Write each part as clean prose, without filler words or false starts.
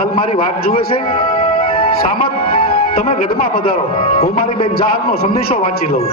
જાહલ મારી વાત જુએ છે? સામત, તમે ગઢમાં પધારો, હું મારી બેન જાહલનો સંદેશો વાંચી લઉં.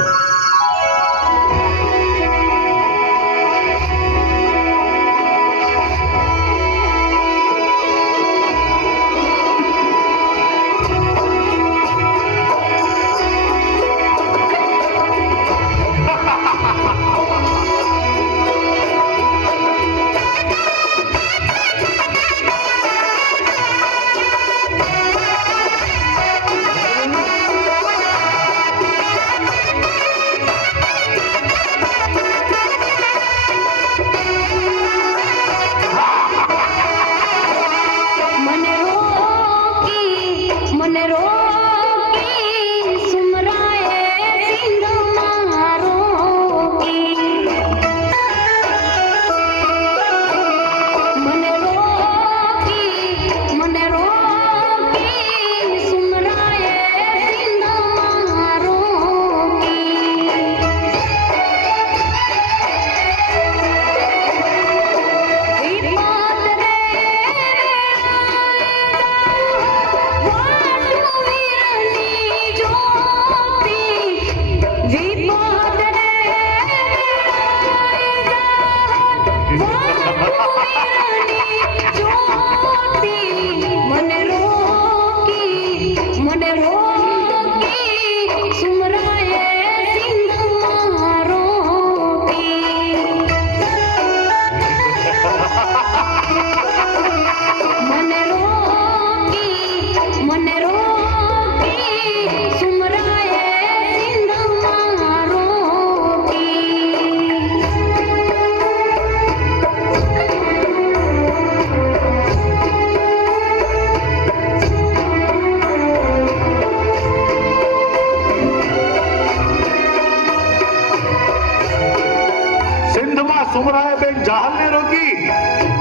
સુમરાએ બેન જાહલને રોકી,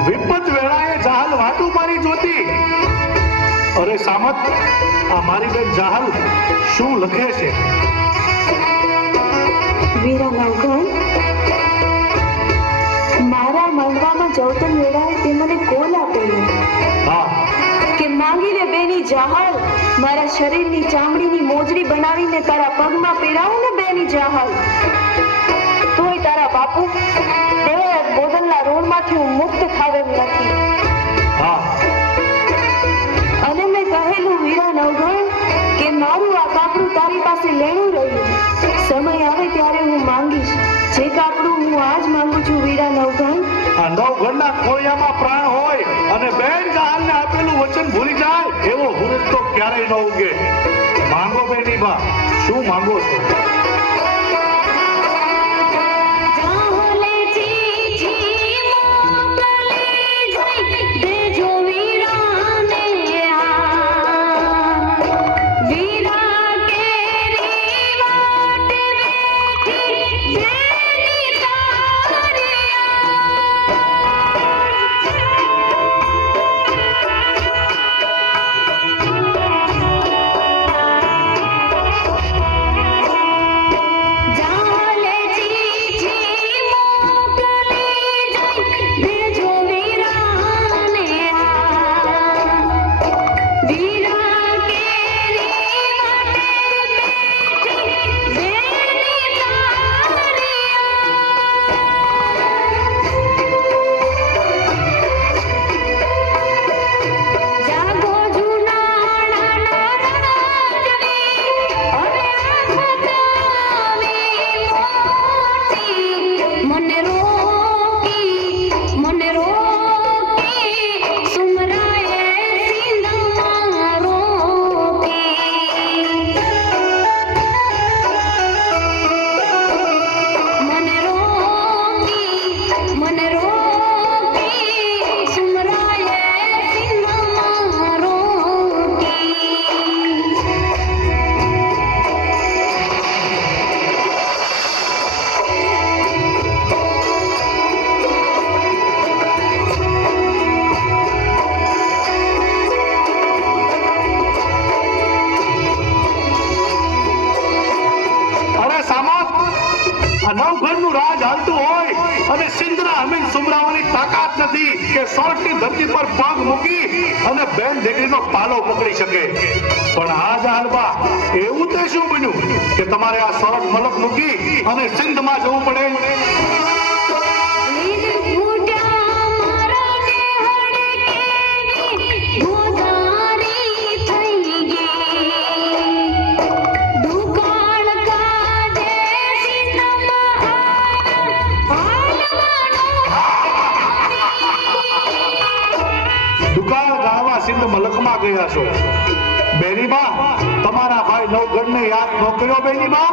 વિપત વેળાએ જાહલ વાટું મારી જોતી. અરે સામત, આ મારી બેન જાહલ શું લખે છે? વીરા નવઘણ, મારા મંડવામાં જવતન વેળાએ તે મને કોલ આપેલો કે માંગીને બેની જાહલ, મારા શરીરની ચામડીની મોજડી બનાવીને તારા પગમાં પહેરાવું ને બેની જાહલ, તોય તારા બાપુ દેવાયત બોદલના ઋણમાંથી હું મુક્ત થાવેમ નથી. અને મેં કહેલું વીરા નવઘણ કે મારું આ કાપડું તારી પાસે લેણું રહ્યું, સમય આવે ત્યારે હું માંગીશ. જે કાપડું હું આજ માંગુ છું વીરા નવઘણ, આ નવઘણના ખોળિયામાં પ્રાણ હોય અને બેન જાહલને આપેલું વચન ભૂલી જાય એવો હુરત તો ક્યારેય ન ઉગે. માંગો બેની બા, શું માંગો છો? નવઘણનું રાજ હાલતું હોય અને સિંધના અમીન સુમરાઓની તાકાત નથી કે સોરઠની ધરતી પર પગ મૂકી અને બેન દીકરીનો પાલો પકડી શકે. પણ આ જાહલબા એવું તે શું બન્યું કે તમારે આ સોરઠ મલક મૂકી અને સિંધમાં જવું પડે? દુકાળ ગાળવા સિંધ મલકમાં ગયા છો. બેનીબા, તમારા ભાઈ નવગણને યાદ ન કર્યો? બેનીબા,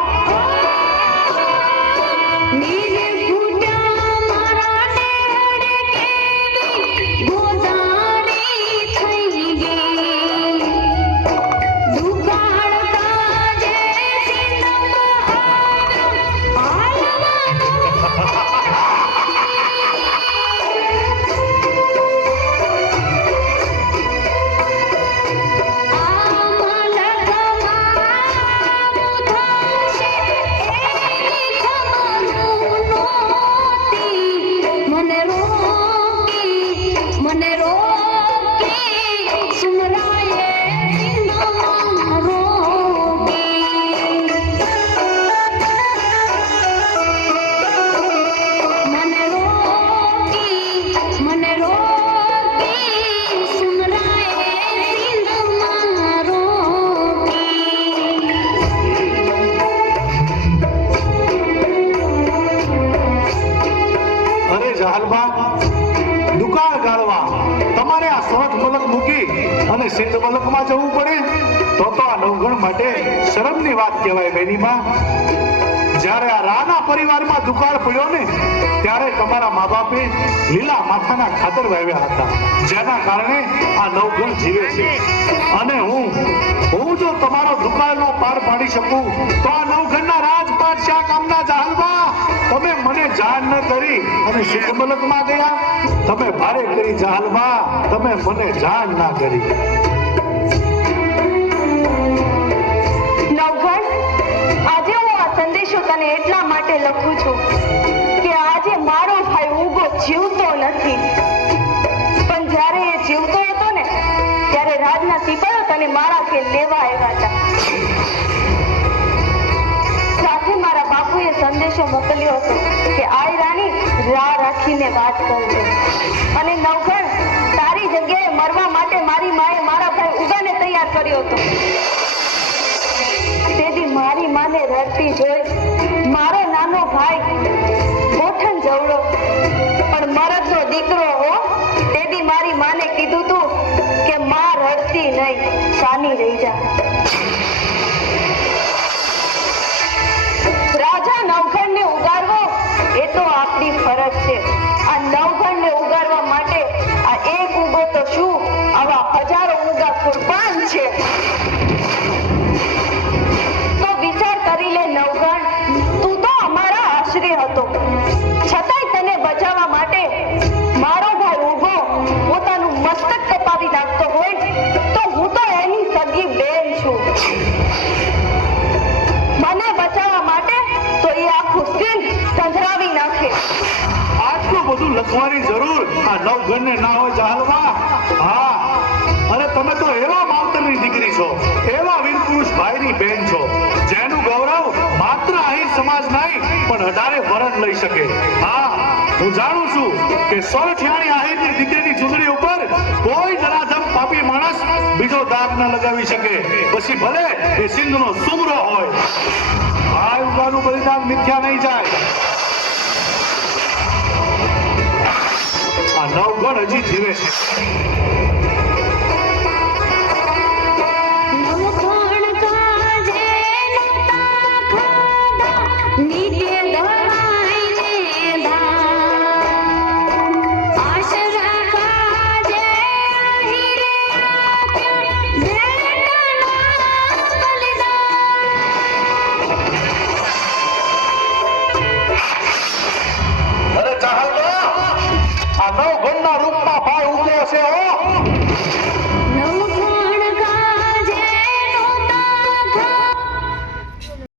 દુકાળ ગાળવા તમારે આ સોરઠ મલક મૂકી અને સિંધ મલકમાં જવું પડે તો આ નવગણ માટે શરમની વાત કહેવાય. બેનીબા, જ્યારે આ રાણા પરિવારમાં દુકાળ પડ્યો ને ત્યારે તમારા મા બાપે લીલા માથાના ખાતર વાવ્યા હતા, જેના કારણે આ નવગણ જીવે છે. અને હું જો તમારો દુકાળનો પાર પાડી શકું તો આ નવગણના રાજપાટ શા કામના? જાહલબા, તમે મને જાણ ન કરી અને સિંધ મલકમાં ગયા. તમે ભારે કરી જાહલબા, તમે મને જાણ ના કરી. નવઘણ, આજે હું આ સંદેશો તને એટલા માટે લખું છું કે આજે મારો ભાઈ ઉગો જીવતો નથી, પણ જ્યારે એ જીવતો હતો ને ત્યારે રાજના સિપાહીઓ તને મારા ઘેર લેવા આવ્યા હતા. સાથે મારા બાપુએ સંદેશો મોકલ્યો હતો કે આય રાણી રાહ રાખીને વાત કરજો. અને નવઘણ, તારી જગ્યાએ મરવા માટે મારી માએ મારા ભાઈ ઉગાને તૈયાર કર્યો હતો. તેથી મારી માને રડતી જોઈ મારો નાનો ભાઈ ગોઠણ જવડો પણ મરદનો દીકરો હો, તેથી મારી માને કીધું તું કે માં રડતી નહીં, શાની રહી જા. રાજા નવઘણને ઉગારવો એ તો આપણી ફરજ છે. આ નવઘણને ઉગારવા માટે આ એક ઉગો તો શું, આવા હજારો ઉગા કુરબાન છે. તો વિચાર કરી લે નવઘણ, તું તો અમારા આશરે હતો, છતાંય તને બચાવવા માટે મારો ભાઈ ઉગો પોતાનું મસ્તક કપાવી નાખતો હોય તો હું તો એની સગી બેન છું. મને બચાવવા માટે તો એ આખું સિંધ સંજરાવી નાખે. આટલું બધું લખવાની જરૂર આ નવગણને ના હોય જાહલબા? હા, અને તમે તો એવા માવતરની દીકરી છો, એવા વીરપુરુષ ભાઈની બેન છો, જેનું ગૌરવ માત્ર અહીં સમાજ નહીં પણ 18 વરણ લઈ શકે. હા, હું જાણું છું કે સોરઠિયાણી આહિરની દીકરીની ચૂંદડી ઉપર કોઈ નરાધમ પાપી માણસ બીજો દાગ ન લગાવી શકે, પછી ભલે એ સિંધનો સુમરો હોય. આ ઉગાનું બલિદાન મિથ્યા નહીં જાય. આ નવગણ હજી જીવે છે. આ નવગણના રૂપમાં ભાઈ ઉભો છે.